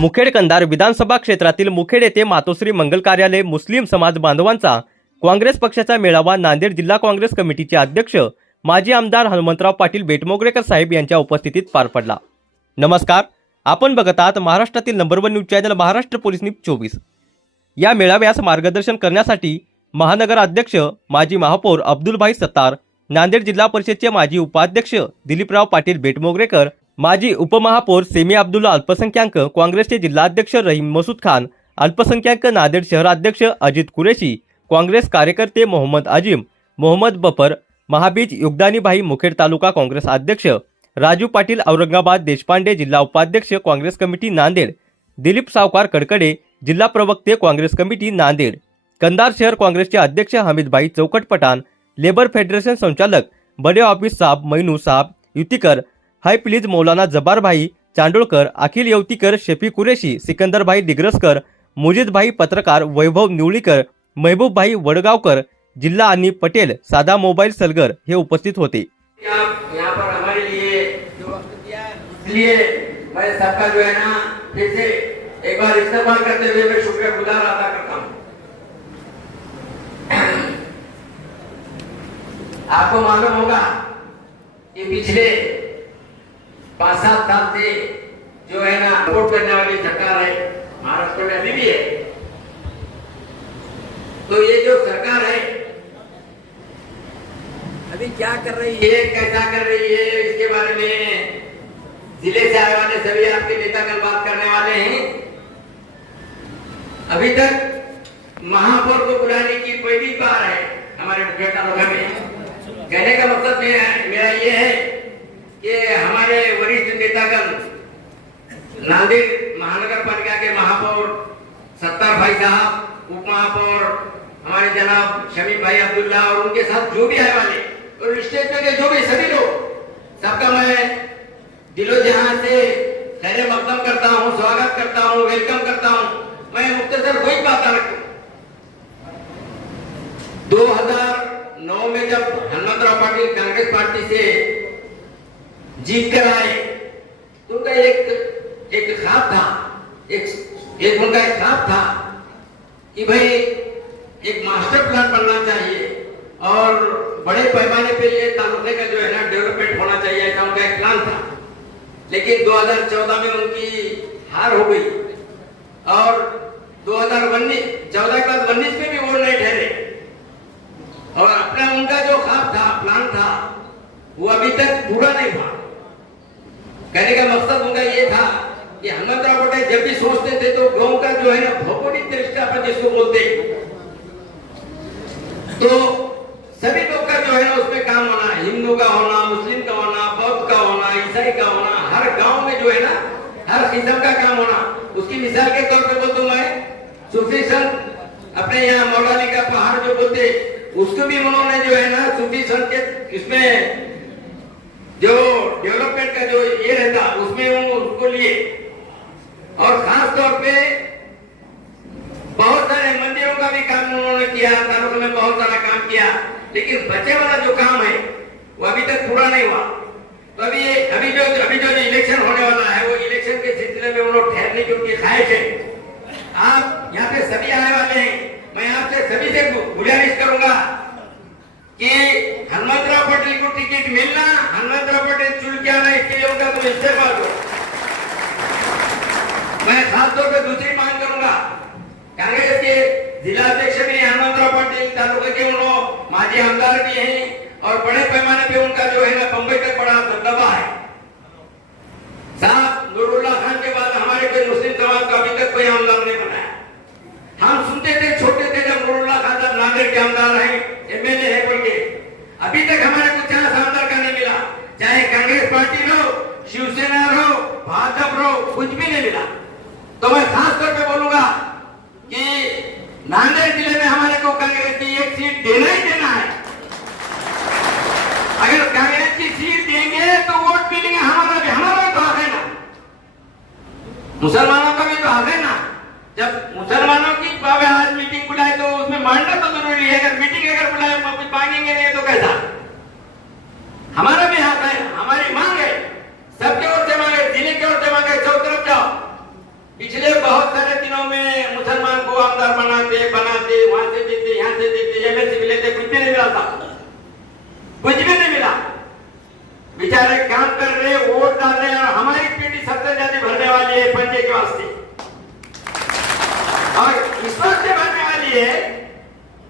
मुखेड कंधार विधानसभा क्षेत्रातील मुखेड येथे मातोश्री मंगल कार्यालय मुस्लिम समाज बांधवांचा काँग्रेस पक्षाचा मेळावा नांदेड जिल्हा काँग्रेस कमिटीचे अध्यक्ष माजी आमदार हनुमंतराव पाटील बेटमोगरेकर साहेब यांच्या उपस्थितीत पार पडला. नमस्कार आपण बघत आहात महाराष्ट्रातील number one news channel Maharashtra police news चोवीस. या मेळाव्यास मार्गदर्शन करण्यासाठी महानगर अध्यक्ष माजी महापौर अब्दुलभाई सत्तार नांदेड जिल्हा परिषदचे माजी उपाध्यक्ष दिलीपराव पाटील बेटमोगरेकर माजी उपमहापौर सेमी अब्दुल्ला अल्पसंख्याक काँग्रेसचे जिल्हाध्यक्ष रहीम मसूद खान अल्पसंख्याक नांदेड शहराध्यक्ष अजित कुरेशी काँग्रेस कार्यकर्ते मोहम्मद अजीम मोहम्मद बफर महाबीज योगदानीभाई मुखेड तालुका काँग्रेस अध्यक्ष राजू पाटील औरंगाबाद देशपांडे जिल्हा उपाध्यक्ष काँग्रेस कमिटी नांदेड दिलीप सावकार कडकडे जिल्हा प्रवक्ते काँग्रेस कमिटी नांदेड कंधार शहर काँग्रेसचे अध्यक्ष हमीदभाई चौकट पठाण लेबर फेडरेशन संचालक बडे ऑफिस साहब मैनू साहब युतीकर हाय प्लीज मौलाना जबारभाई चांडोळकर अखिल येवतीकर शफी कुरेशी सिकंदरभाई दिग्रसकर मुजितभाई पत्रकार वैभव निवळीकर महबूबभाई वडगावकर जिल्हा आणि पटेल सादा मोबाईल सलगर हे उपस्थित होते. आपको मालूम होगा कि पिछले पाँच सात से जो है ना, वोट करने वाली सरकार है, महाराष्ट्र में अभी भी है। तो ये जो सरकार है, अभी क्या कर रही है, कैसा कर रही है, इसके बारे में ज़िले से आए वाले सभी आपके नेता कल बात करने वाले हैं। अभी तक महापौर को बुलाने की पहली बार है, हमारे मुख्य तालुका में। कहने का मकसद मेरा ये है कि हमारे वरिष्ठ नेतागण, नांदेड़ महानगर पालिका के महापौर सत्तार भाई साहब उप महापौर हमारे जनाब शमीम भाई अब्दुल्ला और उनके साथ जो भी आए वाले, और स्टेज पे जो भी सभी लोग, सबका मैं दिलो जहाँ से खैर मकदम करता हूँ, स्वागत करता हूँ वेलकम करता हूँ। मैं मुख्तर वही बात रखू। दो हज़ार नौ में जब हनुमंतराव पाटिल कांग्रेस पार्टी से जीत कर आए। तो उनका एक एक ख्वाब था। एक एक उनका एक ख्वाब था कि भाई, एक मास्टर प्लान बनना चाहिए और बड़े पैमाने पे ये तालुके का जो है ना डेवलपमेंट होना चाहिए ऐसा उनका एक प्लान था। लेकिन 2014 में उनकी हार हो गई और 2019 14 के बाद उन्नीस में भी वो नहीं ठहरे। और अपना उनका जो ख्वाब था प्लान था, वो अभी तक पूरा नहीं हुआ। कहने का मकसद उनका ये था कि हनुमंतराव पटेल जब भी सोचते थे तो गाँव का जो है ना भौगोलिक दृष्टि अपन जिसको बोलते तो सभी लोग का जो है ना उसमें काम होना, हिंदू का होना, मुस्लिम का होना, बौद्ध का होना, ईसाई का होना, हर गाँव में जो है ना, हर किस्म का काम होना। उसकी मिसाल के तौर पे बोलता मैं, सूफी संत, अपने यहाँ मौलानी का पहाड़ जो बोलते उसको भी उन्होंने जो है ना, सूफी संत के इसमें जो डेवलपमेंट का जो ये रहता, उसमें वो उसको लिए। और खास तौर पे बहुत सारे मंदिरों का भी काम उन्होंने किया, तालुक में बहुत सारा काम किया, लेकिन बचे वाला जो काम है, वो अभी तक पूरा नहीं हुआ। तो अभी अभी जो अभी जो इलेक्शन होने वाला है, वो इलेक्शन के सिलसिले में उन्होंने ठहरने की उनकी ख्वाहिश है। आप यहाँ पे सभी आने वाले हैं। मैं आपसे सभी से गुजारिश करूँगा कि हनुमंतराव पटेल को टिकट मिलना, हनुमंतराव पटेल चुन के आना इसके लिए उनका तुम इस्तेमाल करो मैं खास तौर पे दूसरी मांग करूँगा, कांग्रेस के जिला अध्यक्ष भी हनुमंतराव पाटिल तालुका के उन्होंने माजी आमदार भी हैं और बड़े पैमाने पे उनका जो है ना बम्बई तक बड़ा दबदबा है। साहब, नूरुल्लाह खान के बाद हमारे कोई मुस्लिम समाज का अभी तक कोई आमदार नहीं बनाया हम सुनते थे, छोटे थे जब नूरुल्लाह खान साहब नांदेड़ के आमदार हैं एमएलए है बोल के अभी तक हमारे को चांस आमदार का नहीं मिला। चाहे कांग्रेस पार्टी हो, शिवसेना हो, भाजपा हो, कुछ भी नहीं मिला। तो मैं खास तौर पे बोलूँगा कि नांदेड़ ज़िले में हमारे को कांग्रेस की एक सीट देना ही देना है। अगर कांग्रेस की सीट देंगे तो वोट मिलेंगे हमारा भी। हमारा भी तो हक है ना। मुसलमानों का भी तो हक है ना। जब मुसलमानों की आज मीटिंग बुलाए तो उसमें मानना तो ज़रूरी है। अगर मीटिंग अगर बुलाए मांगेंगे नहीं तो कैसा? हमारा भी हाथ है, हमारी मांग है। सबके ओर से मांगे, ज़िले की ओर से मांगे चौ तरफ़ जाओ। पिछले बहुत सारे दिनों में मुसलमान को आमदार बनाते बनाते, वहाँ से देते यहाँ से देते एमएलसी मिले थे कुछ भी नहीं मिला था। कुछ भी नहीं मिला। बेचारे काम कर रहे, वोट डाल रहे और हमारी पीढ़ी सबसे ज़्यादा भरने वाली है पंजे के वास्ते। और इस वास्ते भरने वाली है,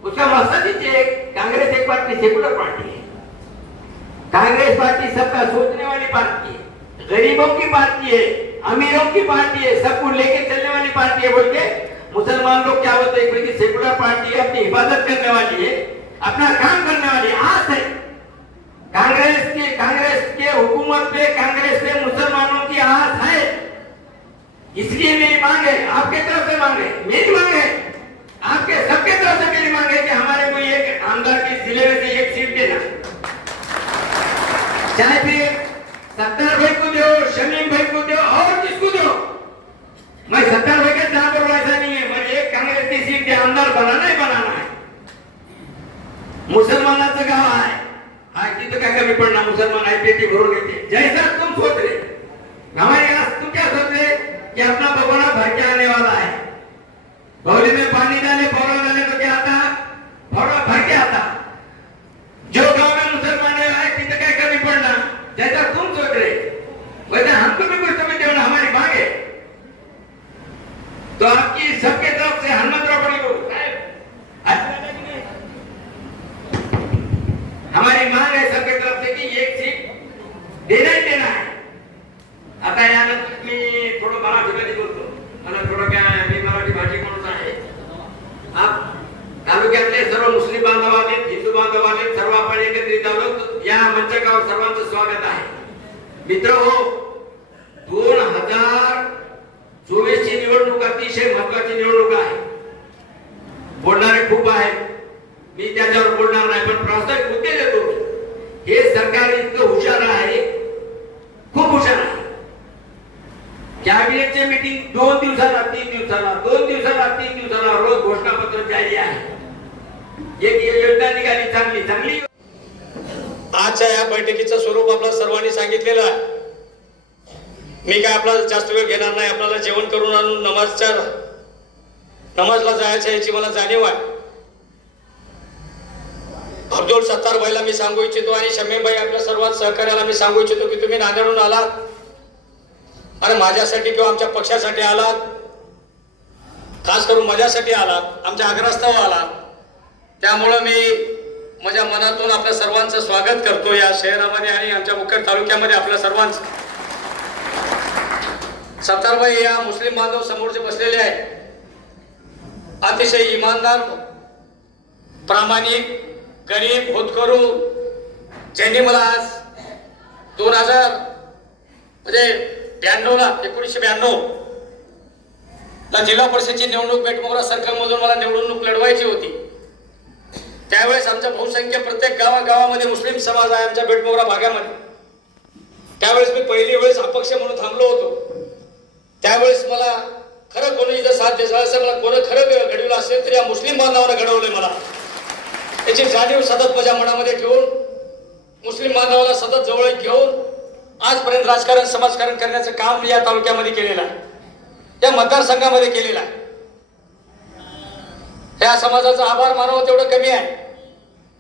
उसका मकसद ही, कांग्रेस एक party, secular party. Congress party सबका सोचने वाली पार्टी है। गरीबों की पार्टी है, अमीरों की पार्टी है, सबको लेके चलने वाली पार्टी है बोल के मुसलमान लोग क्या होते हैं? बल्कि सेकुलर पार्टी है, अपनी हिफाजत करने वाली है, अपना काम करने वाली आज है कांग्रेस के कांग्रेस के हुकूमत पे, कांग्रेस पे मुसलमानों की आस है। इसलिए मेरी मांग है, आपके तरफ़ से मांग है, मेरी मांग है। आपके, सबके तरफ़ से मेरी मांग है कि हमारे कोई एक आमदार के ज़िले में चाहे फिर सत्तर भाई को दो शमीम भाई को दो और किसको दो मैं सत्तर भाई के जहां पर ऐसा नहीं है मुझे एक कांग्रेस की सीट के अंदर बनाना ही बनाना है मुसलमानाचं गाव आहे हा तिथं काय कमी पडणार मुसलमान आहे पेटी भरून येते जैसा तुम सोच रहे हमारे यहाँ तुम क्या सोच रहे कि अपना भगोना भर के आने वाला है भौली में पानी डाले फौरा डाले तो क्या आता फौरा भर के आता जो गांव में मुसलमान है तिथं काय कमी पडणार जैसा तुम सोच रहे वैसे हमको भी कुछ समझ देना हमारी मांग है तो आपकी सबके तरफ से हनुमंतराव पटेल को साहब, अच्छा लगा कि नहीं? हमारी मांग है सबके तरफ से कि एक सीट देना ही देना है आता यानंतर मी थोडं मराठीमध्ये बोलतो मला थोडं काय मी मराठी भाषिक माणूस आहे आप तालुक्यातले सर्व मुस्लिम बांधव आले हिंदू बांधव आले सर्व आपण एकत्रित आलो या मंचकावर सर्वांचं स्वागत आहे मित्र हो दोन हजार चोवीस ची निवडणूक अतिशय महत्वाची निवडणूक आहे. बोलणारे खूप आहेत. मी त्याच्यावर बोलणार नाही पण प्रास्ताविक मुद्दे देतो. हे सरकार इतकं हुशार आहे. खूप हुशार आहे. कॅबिनेटचे मीटिंग दोन दिवसाला तीन दिवसाला दोन दिवसाला तीन दिवसाला रोज घोषणापत्र जारी आहे. एक योजना निघाली चांगली चांगली आजच्या या बैठकीचं स्वरूप आपल्या सर्वांनी सांगितलेलं आहे. मी काय आपला जास्त वेळ घेणार नाही आपल्याला जेवण करून आणून नमाजच्या नमाजला जायचं याची मला जाणीव आहे. अब्दुल सत्तार भाईला मी सांगू इच्छितो आणि शमीम भाई आपल्या सर्वात सहकार्याला मी सांगू इच्छितो की तुम्ही नांदेडून आलात. आणि माझ्यासाठी किंवा आमच्या पक्षासाठी आलात. खास करून माझ्यासाठी आलात. आमच्या आग्रहास्तव आलात. त्यामुळं मी माझ्या मनातून आपल्या सर्वांचं स्वागत करतो या शहरामध्ये आणि आमच्या मुखेड तालुक्यामध्ये आपल्या सर्वांचं. सत्तारबाई या मुस्लिम बांधव समोरचे बसलेले आहेत. अतिशय इमानदार प्रामाणिक गरीब होतकरू ज्यांनी मला आज दोन हजार म्हणजे ब्याण्णवला एकोणीसशे ब्याण्णव ला जिल्हा परिषदची निवडणूक बेटमोगरा सर्कलमधून मला निवडणूक लढवायची होती. त्यावेळेस आमच्या बहुसंख्य प्रत्येक गावागावामध्ये मुस्लिम समाज आहे आमच्या बेटमोगरा भागामध्ये. त्यावेळेस मी पहिली वेळेस अपक्ष म्हणून थांबलो होतो. त्यावेळेस मला खरं कोणी जर साथ देत असेल मला कोणी खरं घडवलं असेल तर या मुस्लिम बांधवानं घडवलंय मला. याची जाणीव सतत माझ्या मनामध्ये ठेवून मुस्लिम बांधवाला सतत जवळ घेऊन आजपर्यंत राजकारण समाजकारण करण्याचं काम या तालुक्यामध्ये केलेलं आहे. या मतदारसंघामध्ये केलेलं आहे. या समाजाचा आभार मानव तेवढं कमी आहे.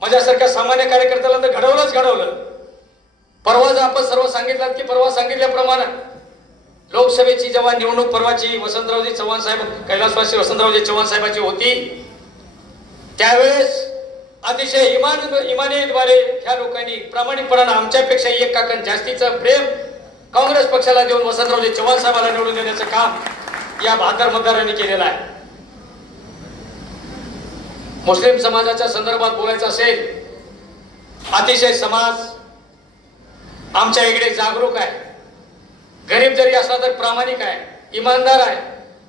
माझ्यासारख्या सामान्य कार्यकर्त्याला तर घडवलंच घडवलं. परवा जर आपण सर्व सांगितलं की परवा सांगितल्याप्रमाणे लोकसभेची जेव्हा निवडणूक परवाची वसंतरावजी चव्हाण साहेब कैलासवासी वसंतरावजी चव्हाण साहेबांची होती त्यावेळेस अतिशय इमान इमानीद्वारे ह्या लोकांनी प्रामाणिकपणानं आमच्यापेक्षा एक काकण जास्तीचं प्रेम काँग्रेस पक्षाला देऊन वसंतरावजी चव्हाण साहेबांना निवडून देण्याचं काम या भादर मतदारांनी केलेलं आहे. मुस्लिम समाजाच्या संदर्भात बोलायचं असेल अतिशय समाज आमच्या इकडे जागरूक आहे. गरीब जरी असला तर प्रामाणिक आहे इमानदार आहे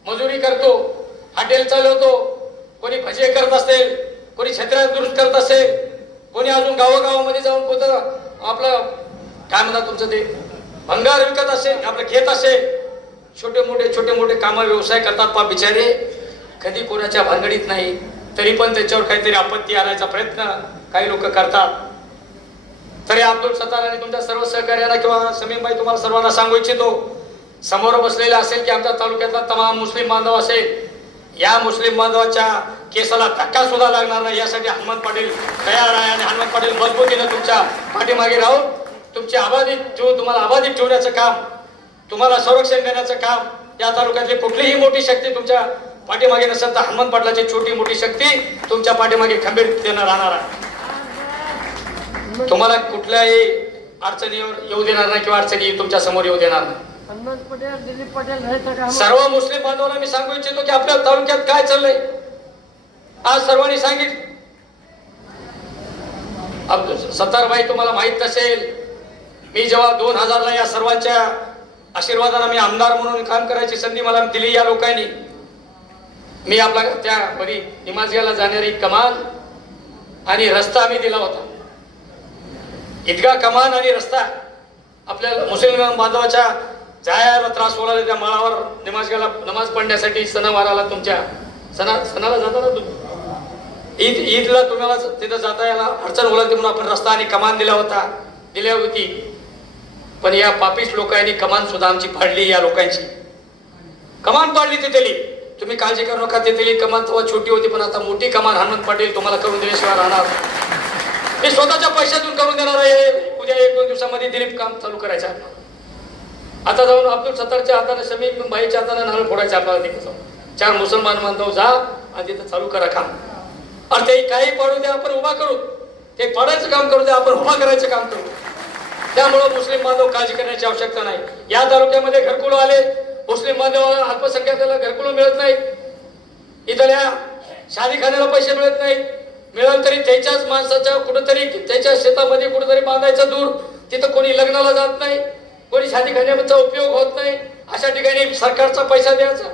मजुरी करतो हॉटेल चालवतो कोणी भजे करत असेल कोणी छत्र्या दुरुस्त करत असेल कोणी अजून गावोगावामध्ये जाऊन कोणतं आपलं काय म्हणतात तुमचं ते भंगार विकत असेल आपलं घेत असेल छोटे मोठे छोटे मोठे कामं व्यवसाय करतात पा बिचारे कधी कोणाच्या भानगडीत नाही. तरी पण त्याच्यावर काहीतरी आपत्ती आणायचा प्रयत्न काही लोक करतात. तरी अब्दुल सत्तार आणि तुमच्या सर्व सहकार्याला किंवा समीमबाई तुम्हाला सर्वांना सांगू इच्छितो समोर बसलेला असेल की आमच्या तालुक्यातला तमाम मुस्लिम बांधव असेल या मुस्लिम बांधवाच्या केसाला धक्का सुद्धा लागणार नाही. यासाठी हनुमंत पाटील तयार आहे आणि हनुमंत पाटील मजबूतीनं तुमच्या पाठीमागे राहून तुमची आबादी ठेवून तुम्हाला आबादी ठेवण्याचं काम तुम्हाला संरक्षण देण्याचं काम या तालुक्यातली कुठलीही मोठी शक्ती तुमच्या पाठीमागे नसेल तर हनुमंत पाटलाची छोटी मोठी शक्ती तुमच्या पाठीमागे खंबीरतेनं राहणार आहे. तुम्हाला कुठल्याही अडचणीवर येऊ देणार नाही किंवा अडचणी तुमच्यासमोर येऊ देणार नाही. सर्व मुस्लिम बांधवांना मी सांगू इच्छितो की आपल्या तालुक्यात काय चाललंय? आज सर्वांनी सांगितलं. सत्तारबाई तुम्हाला माहीत नसेल मी जेव्हा दोन हजारला या सर्वांच्या आशीर्वादाने मी आमदार म्हणून काम करायची संधी मला दिली या लोकांनी. मी आपला त्या वरी निमाजियाला जाणारी कमान आणि रस्ता आम्ही दिला होता. इतका कमान आणि रस्ता आपल्या मुस्लिम बांधवाच्या जायला त्रास होणार त्या माळावर नमाजगाला नमाज पडण्यासाठी सणावाराला तुमच्या सणा सणाला जाता ना तुम्ही? ईद ईदला तुम्हाला तिथं जाता यायला अडचण होणार म्हणून आपण रस्ता आणि कमान दिला होता दिल्या होती. पण या पापीस लोकांनी कमान सुद्धा आमची फाडली या लोकांची. कमान पाडली तिथली. तुम्ही काळजी करू नका तिथली कमान तेव्हा छोटी होती पण आता मोठी कमान हनुमंत पाटील तुम्हाला करून दिल्याशिवाय राहणार. मी स्वतःच्या पैशातून करून देणार आहे. उद्या एक दोन दिवसामध्ये दिलीप काम चालू करायचं आपल्याला. आता जाऊन अब्दुल सत्तारच्या हाताने शमी बाईच्या हाताने नारळ फोडायचे आपल्याला तिथे जाऊन. चार मुसलमान बांधव जा आणि तिथं चालू करा काम. आणि ते काही पाडू द्या आपण उभा करू. ते पाडायचं काम करू द्या आपण उभा करायचं काम करू. त्यामुळं मुस्लिम बांधव काळजी करण्याची आवश्यकता नाही. या तालुक्यामध्ये घरकुल आले मुस्लिम बांधवाला अल्पसंख्याकाला घरकुलं मिळत नाही इथल्या शादीखान्याला पैसे मिळत नाही मिळाल तरी त्याच्याच माणसाच्या कुठंतरी त्याच्या शेतामध्ये कुठंतरी बांधायचं दूर तिथं कोणी लग्नाला जात नाही. कोणी शादीखान्याचा उपयोग होत नाही. अशा ठिकाणी सरकारचा पैसा द्यायचा.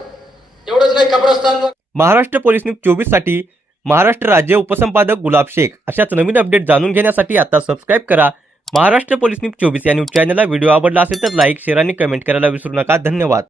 एवढंच नाही कब्रस्तान महाराष्ट्र पोलीस न्यूज चोवीससाठी महाराष्ट्र राज्य उपसंपादक गुलाब शेख. अशाच नवीन अपडेट जाणून घेण्यासाठी आता सबस्क्राईब करा. महाराष्ट्र पोलीस न्यूज चोवीस या न्यूज चॅनलला व्हिडिओ आवडला असेल तर लाईक शेअर आणि कमेंट करायला विसरू नका. धन्यवाद.